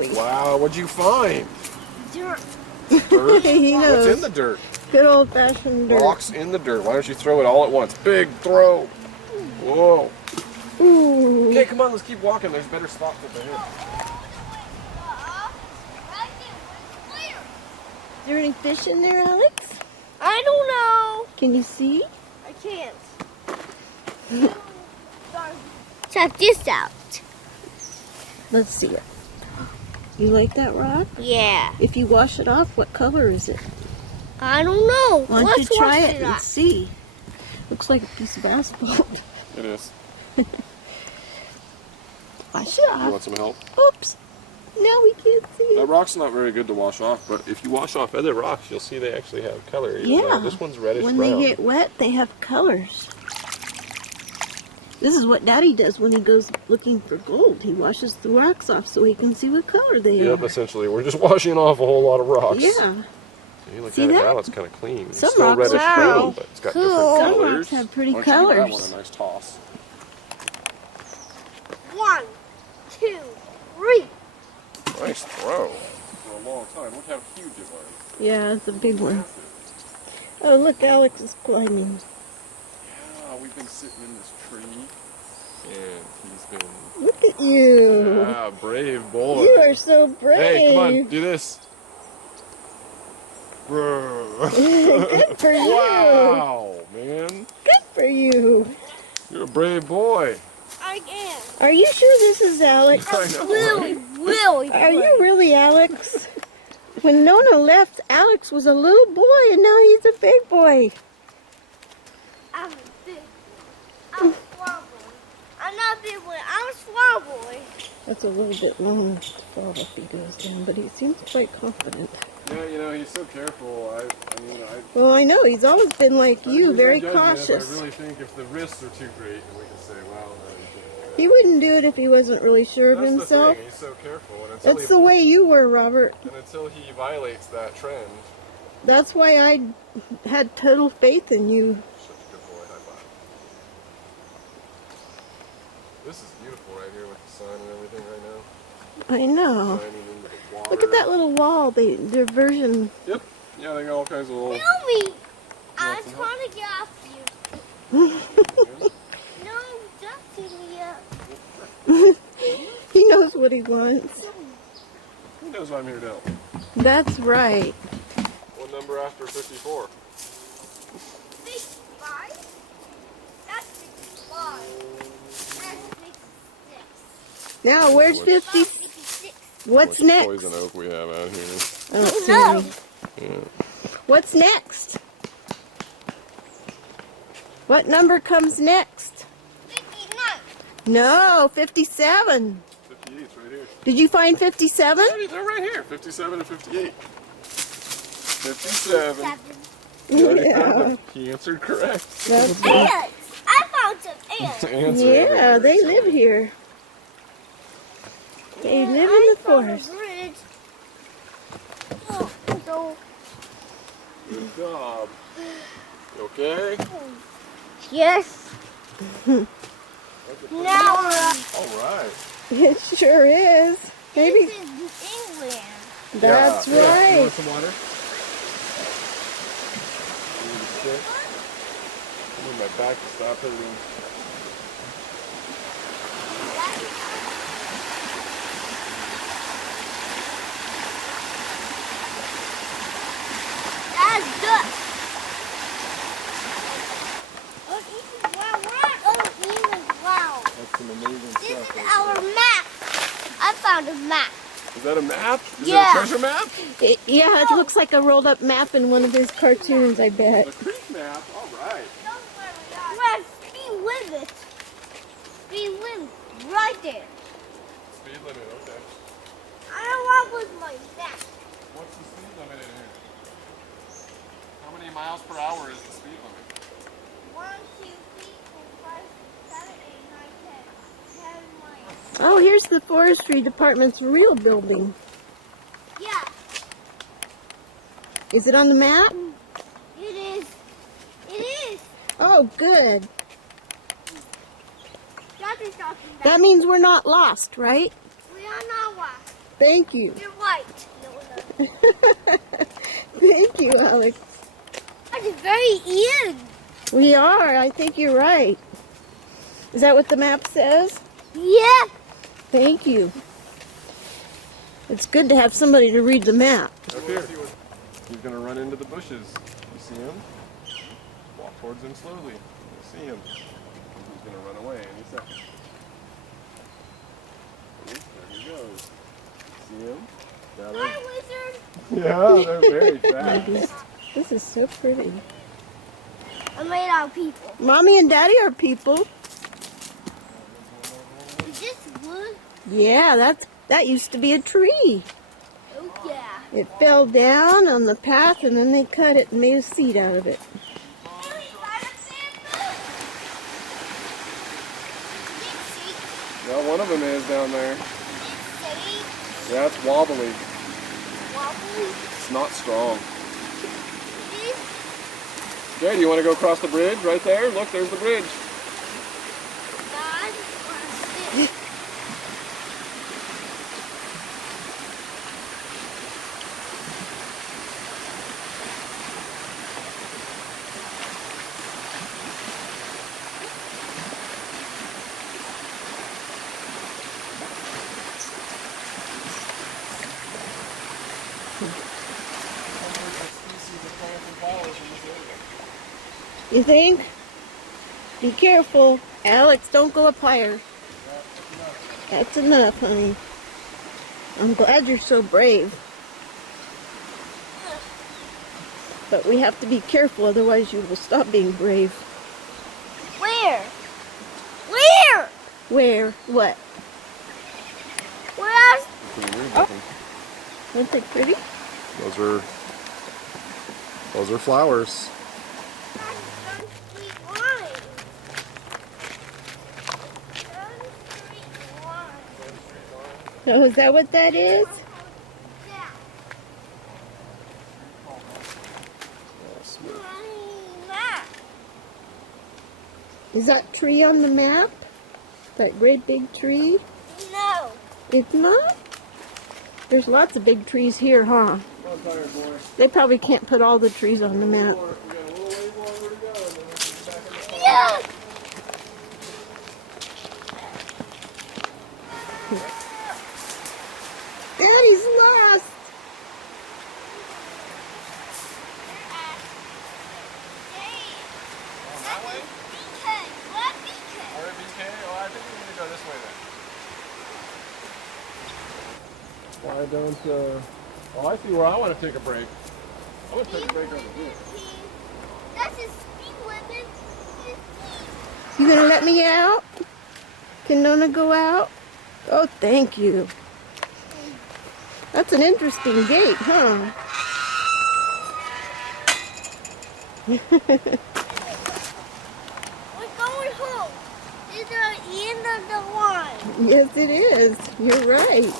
exactly. Wow, what'd you find? Dirt. Dirt? He knows. What's in the dirt? Good old-fashioned dirt. Rocks in the dirt. Why don't you throw it all at once? Big throw. Whoa. Ooh. Okay, come on, let's keep walking. There's better spots up ahead. Is there any fish in there, Alex? I don't know. Can you see? I can't. Check this out. Let's see it. You like that rock? Yeah. If you wash it off, what color is it? I don't know. Why don't Let's you try wash it and off. see? Looks like a piece of asphalt. It is. Wash it You off. want some help? Oops. Now we can't see That it. rock's not very good to wash off, but if you wash off other rocks, you'll see they actually have color. Even Yeah. though this one's reddish When brown. they get wet, they have colors. This is what Daddy does when he goes looking for gold. He washes the rocks off so he can see what color they Yep, are. essentially. We're just washing off a whole lot of rocks. Yeah. See, look See at it that? now, it's kind of clean. It's Some still rocks reddish are brown, pretty. but it's got Cool. different Some colors. rocks have pretty Why don't you give that colors. one a nice toss? 1, 2, 3. Nice throw. For a long time. Look how huge it was. Yeah, it's a big one. Oh, look, Alex is climbing. We've been sitting in this tree, and he's been... Look at you. Ah, brave boy. You are so brave. Hey, come on, do this. Good for you. Wow, man. Good for you. You're a brave boy. I am. Are you sure this is Alex? I know, Really, really. Are you really Alex? When Nona left, Alex was a little boy, and now he's a big boy. I'm a small boy. I'm not a big boy. I'm a small boy. That's a little bit long to fall if he goes down, but he seems quite confident. Yeah, you know, he's so careful. I mean, Well, I know, he's always been like you, very I cautious. really think if the risks are too great, then we can say, well, no, you can't. He wouldn't do it if he wasn't really sure of That's himself. the thing. He's so careful, and until, That's the way you were, Robert. he violates that trend. That's why I had total faith in you. Such a good boy. High five. This is beautiful right here with the sun and everything right now. I know. Shining into the water. Look at that little wall, their version. Yep. Yeah, they got all kinds of little. Kill me. I want was some trying to get off you. No, don't see me up. He knows what he wants. He knows I'm here to help. That's right. What number after 54? 65? That's 65. That's 66. Now, where's What? 50? 56. What's How much next? poison oak we have out here. I don't see No. any. Yeah. What's next? What number comes next? 59. No, 57. 58's right here. Did you find 57? They're right here. 57 and 58. 57. 7. You already Yeah. found them. He answered correct. That's right. Ants. I found some ants. To answer Yeah, everything. they live here. They live in the I found a forest. bridge. Oh, so, Good job. You okay? yes. Okay. Now All right. It sure is. Maybe. this is England. That's Yeah. You right. want some water? You need a stick? I need my back to stop hurting. That's dust. Oh, England, wow, wow. Oh, England, wow. That's some amazing This stuff. is right our there. map. I found a map. Is that a map? Is Yeah. that a treasure map? Yeah, it looks like a rolled up map in one of his cartoons, I bet. A creek map. All right. Right, speed limit. Speed limit, right there. Speed limit. Okay. I don't want with my map. What's the speed limit in here? How many miles per hour is the speed limit? 1, 2, 3, 4, 5, 6, 7, 8, 9, 10. 10 miles. Oh, here's the forestry department's real building. Yeah, Is it on the map? it is. It is. Oh, good. Doctor talking That means we're not lost, right? We are not lost. Thank you. You're right. No. Thank you, Alex. At the very end. We are. I think you're right. Is that what the map says? Yeah. Thank you. It's good to have somebody to read the map. Up here. He's going to run into the bushes. You see him? Walk towards him slowly. You see him. He's going to run away any second. There he goes. See him? Now they're, Hi, wizard. yeah, they're very fast. This is so pretty. I made out of people. Mommy and Daddy are people. Is this wood? Yeah, that used to be a tree. Oh, yeah. It fell down on the path and then they cut it and made a seat out of it. Well, one of them is down there. Yeah, it's wobbly. It's not strong. Okay, do you want to go across the bridge right there? Look, there's the bridge. You think? Be careful. Alex, don't go up higher. That's enough, honey. I'm glad you're so brave. But we have to be careful, otherwise you will stop being brave. Where? Where? Where? What? Where else? Aren't they pretty? Those are flowers. Oh, is that what that is? Is that tree on the map? That great big tree? No. It's not? There's lots of big trees here, huh? They probably can't put all the trees on the map. Yeah. Daddy's lost. That way? RBK? Oh, I think we need to go this way then. Why don't, oh, I see where I want to take a break. I want to take a break over here. That's a speed limit. You gonna let me out? Can Nona go out? Oh, thank you. That's an interesting gate, huh? We're going home. This is the end of the line. Yes, it is. You're right.